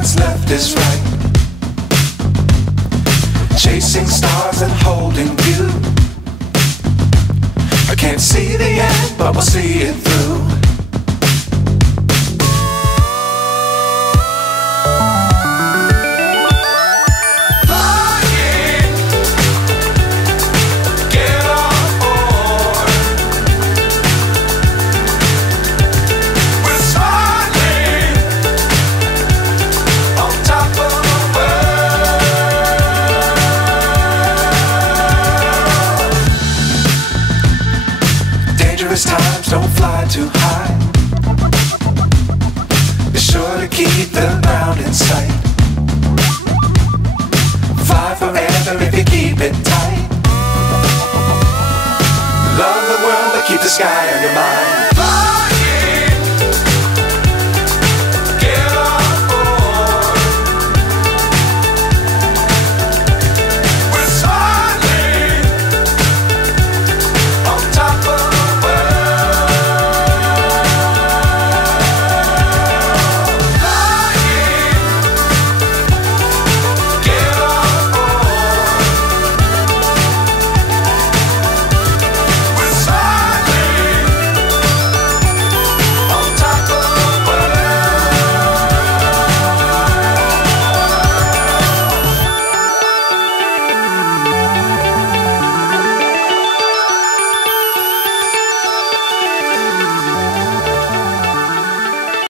what's left is right. Chasing stars and holding you. I can't see the end, but we'll see it through. Dangerous times, don't fly too high. Be sure to keep the ground in sight. Fly forever if you keep it tight. Love the world, but keep the sky on your mind.